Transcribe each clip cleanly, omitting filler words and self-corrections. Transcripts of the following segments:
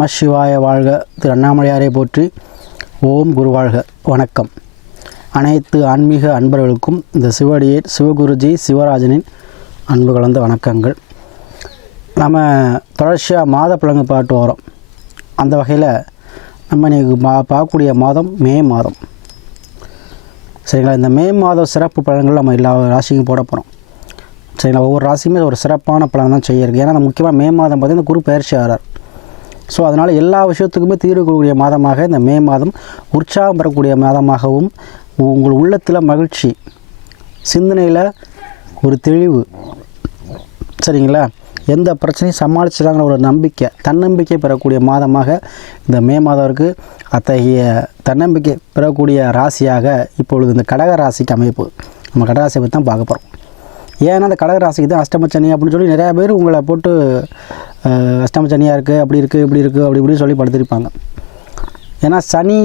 நமசிவாய வாழ்க. திரு அண்ணாமலையாரை போற்றி. ஓம் குரு வாழ்க. வணக்கம். அனைத்து ஆன்மீக அன்பர்களுக்கும் இந்த சிவகுருஜி சிவராஜனின் அன்பு கலந்த வணக்கங்கள். நம்ம தொடர்ச்சியாக மாத பலன்கள் பார்த்து வரோம். அந்த வகையில் நம்ம இன்றைக்கி பார்க்கக்கூடிய மாதம் மே மாதம். சரிங்களா? இந்த மே மாதம் சிறப்பு பலன்கள் நம்ம எல்லா ராசிக்கும் போட போகிறோம். சரிங்களா? ஒவ்வொரு ராசியுமே ஒரு சிறப்பான பலன் தான் செய்ய இருக்குது. ஏன்னா அந்த முக்கியமாக மே மாதம் பார்த்திங்கன்னா குரு பயிற்சி ஆகிறார். ஸோ அதனால் எல்லா விஷயத்துக்குமே தீர்வு கூடிய மாதமாக இந்த மே மாதம் உற்சாகம் பெறக்கூடிய மாதமாகவும், உங்கள் உள்ளத்தில் மகிழ்ச்சி, சிந்தனையில் ஒரு தெளிவு, சரிங்களா, எந்த பிரச்சனையும் சமாளிச்சுட்டாங்கிற ஒரு நம்பிக்கை, தன்னம்பிக்கை பெறக்கூடிய மாதமாக இந்த மே மாதம் இருக்குது. அத்தகைய தன்னம்பிக்கை பெறக்கூடிய ராசியாக இப்பொழுது இந்த கடக ராசிக்கு அமைப்பு. நம்ம கடகராசியை பற்றி தான் பார்க்க போகிறோம். ஏன்னா அந்த கடகராசிக்கு தான் அஷ்டமச்சனி அப்படின்னு சொல்லி நிறையா பேர் உங்களை போட்டு அஷ்டமச்சனியாக இருக்குது, அப்படி இருக்குது, இப்படி இருக்குது, அப்படி இப்படின்னு சொல்லி படுத்திருப்பாங்க. ஏன்னா சனி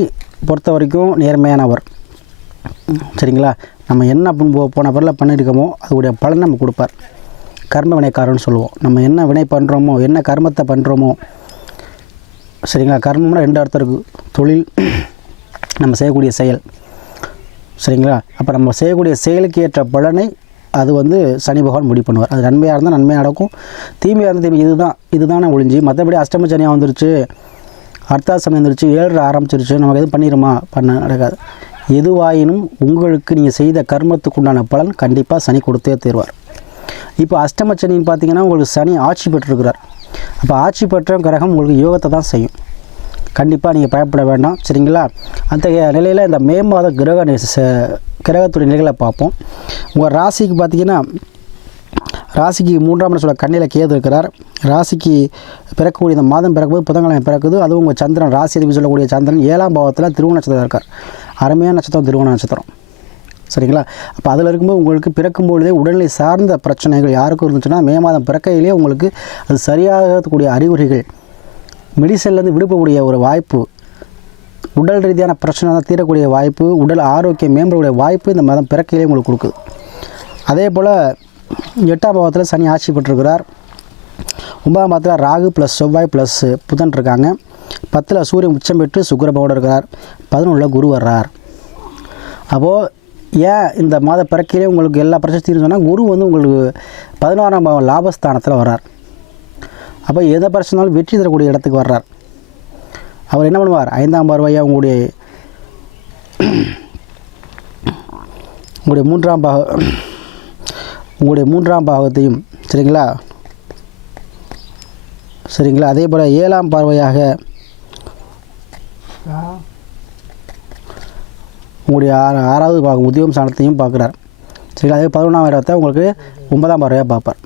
பொறுத்த வரைக்கும் நேர்மையானவர். சரிங்களா? நம்ம என்ன போன பிறகு பண்ணியிருக்கோமோ அதோடைய பலனை நம்ம கொடுப்பார். கர்ம வினைக்காரன்னு சொல்லுவோம். நம்ம என்ன வினை பண்ணுறோமோ, என்ன கர்மத்தை பண்ணுறோமோ, சரிங்களா? கர்மம்னா ரெண்டு அர்த்தம் இருக்குது. தொழில், நம்ம செய்யக்கூடிய செயல். சரிங்களா? அப்போ நம்ம செய்யக்கூடிய செயலுக்கு ஏற்ற பலனை அது சனி பகவான் முடிவு பண்ணுவார். அது நன்மையாக இருந்தால் நன்மையாக நடக்கும், தீமையாக இருந்தால் தீமை. இதுதானே ஒழிஞ்சு மற்றபடி அஷ்டம சனியாக வந்துருச்சு, அர்த்தாசமயம் வந்துருச்சு, 7 ஆரம்பிச்சிருச்சு, நமக்கு எதுவும் பண்ணிடுமா? நடக்காது. எதுவாயினும் உங்களுக்கு நீங்கள் செய்த கர்மத்துக்கு உண்டான பலன் கண்டிப்பாக சனி கொடுத்தே தருவார். இப்போ அஷ்டம சனின்னு பார்த்தீங்கன்னா உங்களுக்கு சனி ஆட்சி பெற்றிருக்கிறார். அப்போ ஆட்சி பெற்ற கிரகம் உங்களுக்கு யோகத்தை தான் செய்யும். கண்டிப்பாக நீங்கள் பயப்பட வேண்டாம். சரிங்களா? அந்த நிலையில் இந்த மே மாத கிரகத்துடைய நிலைகளை பார்ப்போம். உங்கள் ராசிக்கு பார்த்திங்கன்னா, ராசிக்கு 3ஆம் இடம் சொல்ல கண்ணியில் கேது இருக்கிறார். ராசிக்கு பிறக்கக்கூடிய இந்த மாதம் பிறக்கும்போது புதன்கிழமை பிறக்குது. அதுவும் உங்கள் சந்திரன், ராசி அதிபதி சொல்லக்கூடிய சந்திரன் 7ஆம் பாவத்தில் திருவோண நட்சத்திரம் இருக்கார். அருமையான நட்சத்திரம் திருவோண நட்சத்திரம். சரிங்களா? அப்போ அதில் இருக்கும்போது உங்களுக்கு பிறக்கும்பொழுதே உடல்நிலை சார்ந்த பிரச்சனைகள் யாருக்கும் இருந்துச்சுன்னா மே மாதம் பிறக்கையிலே உங்களுக்கு அது சரியாகக்கூடிய அறிகுறிகள், மெடிசன்லேருந்து விடுபடக்கூடிய ஒரு வாய்ப்பு, உடல் ரீதியான பிரச்சனை தான் தீரக்கூடிய வாய்ப்பு, உடல் ஆரோக்கியம் மேம்படக்கூடிய வாய்ப்பு இந்த மாதம் பிறக்கையிலே உங்களுக்கு கொடுக்குது. அதே போல் 8ஆம் பாவத்தில் சனி ஆட்சி பெற்றிருக்கிறார். 9ஆம் பாவத்தில் ராகு ப்ளஸ் செவ்வாய் ப்ளஸ் புதன் இருக்காங்க. 10ல் சூரியன் உச்சம் பெற்று சுக்கிரபகவான் இருக்கிறார். 11ல் குரு வர்றார். அப்போது ஏன் இந்த மாத பிறக்கையிலே உங்களுக்கு எல்லா பிரச்சனையும் தீர்ந்து சொன்னால் குரு உங்களுக்கு 11ஆம் பாவம் லாபஸ்தானத்தில் வர்றார். அப்போ எதை பிரச்சனாலும் வெற்றி தரக்கூடிய இடத்துக்கு வர்றார். அவர் என்ன பண்ணுவார்? 5ஆம் பார்வையாக உங்களுடைய 3ஆம் பாகத்தையும், சரிங்களா, அதே போல் 7ஆம் பார்வையாக உங்களுடைய 6வது பாகம் உத்தியோகம் ஸ்தானத்தையும் பார்க்குறார். சரிங்களா? அதே 11ஆம் இடத்தை உங்களுக்கு 9ஆம் பார்வையாக பார்ப்பார்.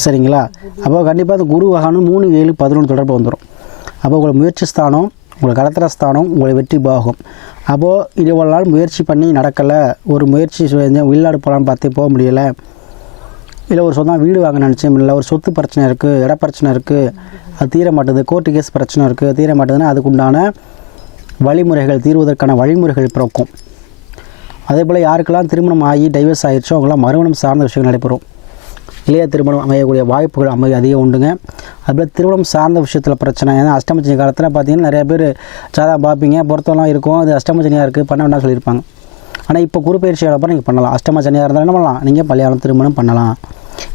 சரிங்களா? அப்போ கண்டிப்பாக அந்த குரு வகானம் 3, 7, 11 தொடர்பு வந்துடும். அப்போ உங்களை முயற்சி ஸ்தானம், உங்களை கடத்திர ஸ்தானம், உங்களை வெற்றி பாகம். அப்போது இவ்வளோ நாள் முயற்சி பண்ணி நடக்கலை, ஒரு முயற்சி வெளிநாடு போகலான்னு பார்த்தே போக முடியலை, இல்லை ஒரு சொந்தம் வீடு வாங்க நினச்சேன், இல்லை ஒரு சொத்து பிரச்சனை இருக்குது, இட பிரச்சனை இருக்குது, அது தீர மாட்டேது, கோர்ட்டு கேஸ் பிரச்சனை இருக்குது, தீர மாட்டேதுன்னா அதுக்குண்டான வழிமுறைகள், தீர்வதற்கான வழிமுறைகள் பிறக்கும். அதே போல் யாருக்கெல்லாம் திருமணம் ஆகி டைவர்ஸ் ஆகிடுச்சோ அவங்களாம் மறுமணம் சார்ந்த விஷயங்கள் நடைபெறும். இளைய திருமணம் அமையக்கூடிய வாய்ப்புகள் அதிகம் உண்டுங்க. அதுபோல் திருமணம் சார்ந்த விஷயத்தில் பிரச்சனை. ஏன்னா அஷ்டமச்சனி காலத்தில் பார்த்திங்கன்னா நிறைய பேர் ஜாதகம் பார்ப்பீங்க, பொருத்தம்லாம் இருக்கும், அது அஷ்டமச்சனியாக இருக்குது, பண்ண வேண்டாம் சொல்லியிருப்பாங்க. ஆனால் இப்போ குரு பயிற்சி ஆகிறப்ப நீங்கள் பண்ணலாம். அஷ்டமச்சனியாக இருந்தால் என்ன பண்ணலாம்? நீங்கள் கல்யாணம் திருமணம் பண்ணலாம்.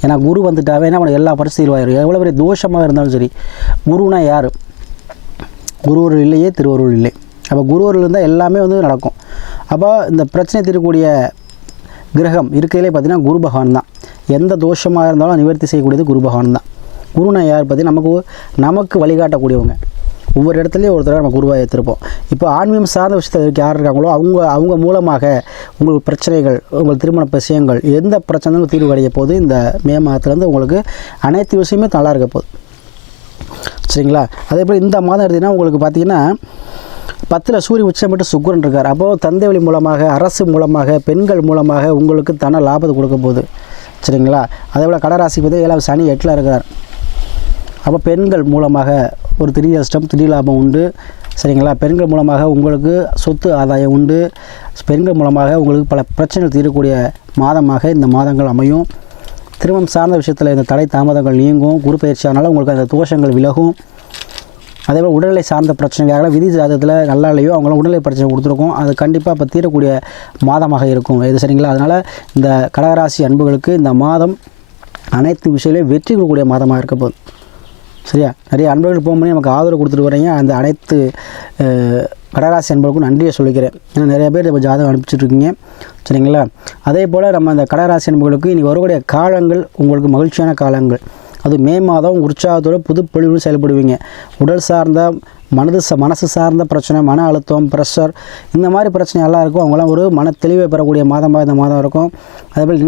ஏன்னா குரு வந்துட்டாவே என்ன பண்ண எல்லா பரிசுகளும் ஆயிரும். எவ்வளோ பெரிய தோஷமாக இருந்தாலும் சரி. குருனா யார்? குருவருள் இல்லையே திருவருள் இல்லை. அப்போ குருவருள் இருந்தால் எல்லாமே நடக்கும். அப்போ இந்த பிரச்சனை தீரக்கூடிய கிரகம் இருக்கையிலே பார்த்திங்கன்னா குரு பகவான் தான். எந்த தோஷமாக இருந்தாலும் நிவர்த்தி செய்யக்கூடியது குரு பகவான் தான். குருனா யார் பார்த்திங்கன்னா நமக்கு வழிகாட்டக்கூடியவங்க. ஒவ்வொரு இடத்துலையும் ஒரு தடவை நம்ம குருவாக ஏற்றிருப்போம். இப்போ ஆன்மீகம் சார்ந்த விஷயத்தில் யார் இருக்காங்களோ அவங்க மூலமாக உங்களுக்கு பிரச்சனைகள், உங்கள் திருமண விஷயங்கள், எந்த பிரச்சனைகளும் தீர்வு கிடைக்க போது இந்த மே மாதத்துலேருந்து உங்களுக்கு அனைத்து விஷயமே நல்லா இருக்க போகுது. சரிங்களா? அதே போல் இந்த மாதம் எடுத்திங்கன்னா உங்களுக்கு பார்த்திங்கன்னா 10ல் சூரியன் உச்சம் பெற்று சுக்கிரன் இருக்கார். அப்போது தந்தை வழி மூலமாக, அரசு மூலமாக, பெண்கள் மூலமாக உங்களுக்கு தன லாபத்தை கொடுக்க போகுது. சரிங்களா? அதே போல் கடகராசிக்கு பார்த்து 7ஆம் சனி 8ல் இருக்கிறார். அப்போ பெண்கள் மூலமாக ஒரு திடீர் நஷ்டம், திடீர் லாபம் உண்டு. சரிங்களா? பெண்கள் மூலமாக உங்களுக்கு சொத்து ஆதாயம் உண்டு. பெண்கள் மூலமாக உங்களுக்கு பல பிரச்சனைகள் தீரக்கூடிய மாதமாக இந்த மாதங்கள் அமையும். திருமணம் சார்ந்த விஷயத்தில் இந்த தடை தாமதங்கள் நீங்கும். குரு பயிற்சியானால உங்களுக்கு அந்த தோஷங்கள் விலகும். அதேபோல் உடல்நிலை சார்ந்த பிரச்சனைக்காக விதி ஜாதகத்தில் நல்லா இல்லையோ அவங்களாம் உடல்நிலை பிரச்சனை கொடுத்துருக்கோம். அது கண்டிப்பாக இப்போ தீரக்கூடிய மாதமாக இருக்கும் இது, சரிங்களா? அதனால் இந்த கடகராசி அன்புகளுக்கு இந்த மாதம் அனைத்து விஷயங்களையும் வெற்றி கொடுக்கக்கூடிய மாதமாக இருக்க போகுது. சரியா? நிறைய அன்பர்கள் போகும்போது நமக்கு ஆதரவு கொடுத்துட்டு வரீங்க. அந்த அனைத்து கடகராசி அன்பர்களுக்கும் நன்றியை சொல்லிக்கிறேன். ஏன்னா நிறைய பேர் இப்போ ஜாதகம் அனுப்பிச்சிட்ருக்கீங்க, சரிங்களா? அதே போல் நம்ம அந்த கடகராசி அன்பர்களுக்கு இனி வரக்கூடிய காலங்கள் உங்களுக்கு மகிழ்ச்சியான காலங்கள். அது மே மாதம் உற்சாகத்தோடு புதுப்பொழிவு செயல்படுவீங்க. உடல் சார்ந்த மனசு சார்ந்த பிரச்சனை, மன அழுத்தம், ப்ரெஷர், இந்த மாதிரி பிரச்சனை எல்லாம் இருக்கும். அவங்களாம் ஒரு மன தெளிவை பெறக்கூடிய மாதமாக இந்த மாதம் இருக்கும். அதேபோல்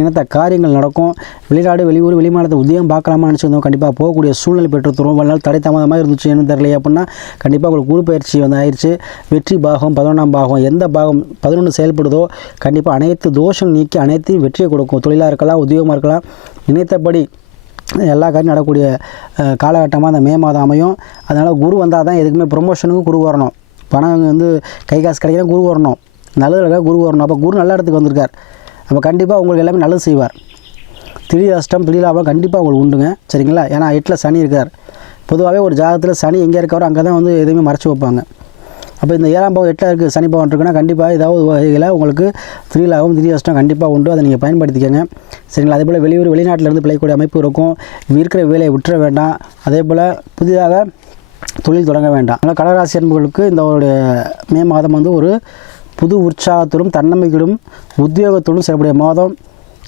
நினைத்த காரியங்கள் நடக்கும். வெளிநாடு, வெளியூர், வெளிமாநிலத்தை உத்தியோகம் பார்க்கலாமா நினச்சிருந்தோம், கண்டிப்பாக போகக்கூடிய சூழ்நிலை பெற்று தரும். ஒரு நாள் தடை தாமதமாக இருந்துச்சு, என்ன தெரியலையே அப்படின்னா கண்டிப்பாக உங்களுக்கு குரு பயிற்சி ஆயிடுச்சு. வெற்றி பாகம் 11ஆம் பாகம், எந்த பாகம் 11 செயல்படுதோ கண்டிப்பாக அனைத்து தோஷம் நீக்கி அனைத்தையும் வெற்றியை கொடுக்கும். தொழிலாக இருக்கலாம், உத்தியோகமாக இருக்கலாம், நினைத்தபடி எல்லா காரியம் நடக்கக்கூடிய காலகட்டமாக அந்த மே மாதம் அமையும். அதனால் குரு வந்தால் தான் எதுக்குமே ப்ரொமோஷனுக்கு குரு வரணும், பணம் கை காசு கிடைக்கிற குரு வரணும், நல்லதுக்காக குரு வரணும். அப்போ குரு நல்ல இடத்துக்கு வந்திருக்கார். அப்போ கண்டிப்பாக உங்களுக்கு எல்லாமே நல்லது செய்வார். திடீர் அஷ்டம், திடீர் லாபம் கண்டிப்பாக உங்களுக்கு உண்டுங்க, சரிங்களா? ஏன்னா 8ல் சனி இருக்கார். பொதுவாகவே ஒரு ஜாதகத்தில் சனி எங்கே இருக்காரோ அங்கே தான் எதுவுமே மறைச்சி வைப்பாங்க. அப்போ இந்த 7ஆம் பாவம் 8ல் இருக்குது, சனி பவன் இருக்குன்னா கண்டிப்பாக ஏதாவது வகையில் உங்களுக்கு திடீர் அஷ்டம் கண்டிப்பாக உண்டு. அதை நீங்கள் பயன்படுத்திக்கங்க, சரிங்களா? அதே போல் வெளியூர், வெளிநாட்டிலேருந்து பிழைக்கூடிய அமைப்பு இருக்கும். இருக்கிற வேலையை விட்டுற வேண்டாம். அதே போல் புதிதாக தொழில் தொடங்க வேண்டாம். அதனால் கடகராசி அன்புகளுக்கு இந்த மே மாதம் ஒரு புது உற்சாகத்தோடும் தன்னம்பிக்கையோடும் உத்தியோகத்தோடும் செயல்படைய மாதம்,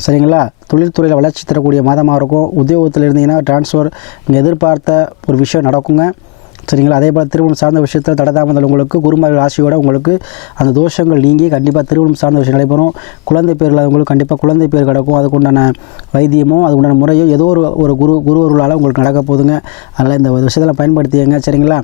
சரிங்களா? தொழில்துறையில் வளர்ச்சி தரக்கூடிய மாதமாக இருக்கும். உத்தியோகத்தில் இருந்தீங்கன்னா ட்ரான்ஸ்ஃபர், நீங்கள் எதிர்பார்த்த ஒரு விஷயம் நடக்குங்க, சரிங்களா? அதே போல் திருமணம் சார்ந்த விஷயத்தில் தடதாமதல் உங்களுக்கு குருமார்கள் ஆசையோடு உங்களுக்கு அந்த தோஷங்கள் நீங்கி கண்டிப்பாக திருமணம் சார்ந்த விஷயம் நடைபெறும். குழந்தை பேரில் உங்களுக்கு கண்டிப்பாக குழந்தை பேர் கிடக்கும். அதுக்குண்டான வைத்தியமோ அதுக்குண்டான முறையோ ஏதோ ஒரு குருவர்களால் உங்களுக்கு நடக்க போகுதுங்க. அதனால் இந்த விஷயத்தில் பயன்படுத்தியங்க, சரிங்களா?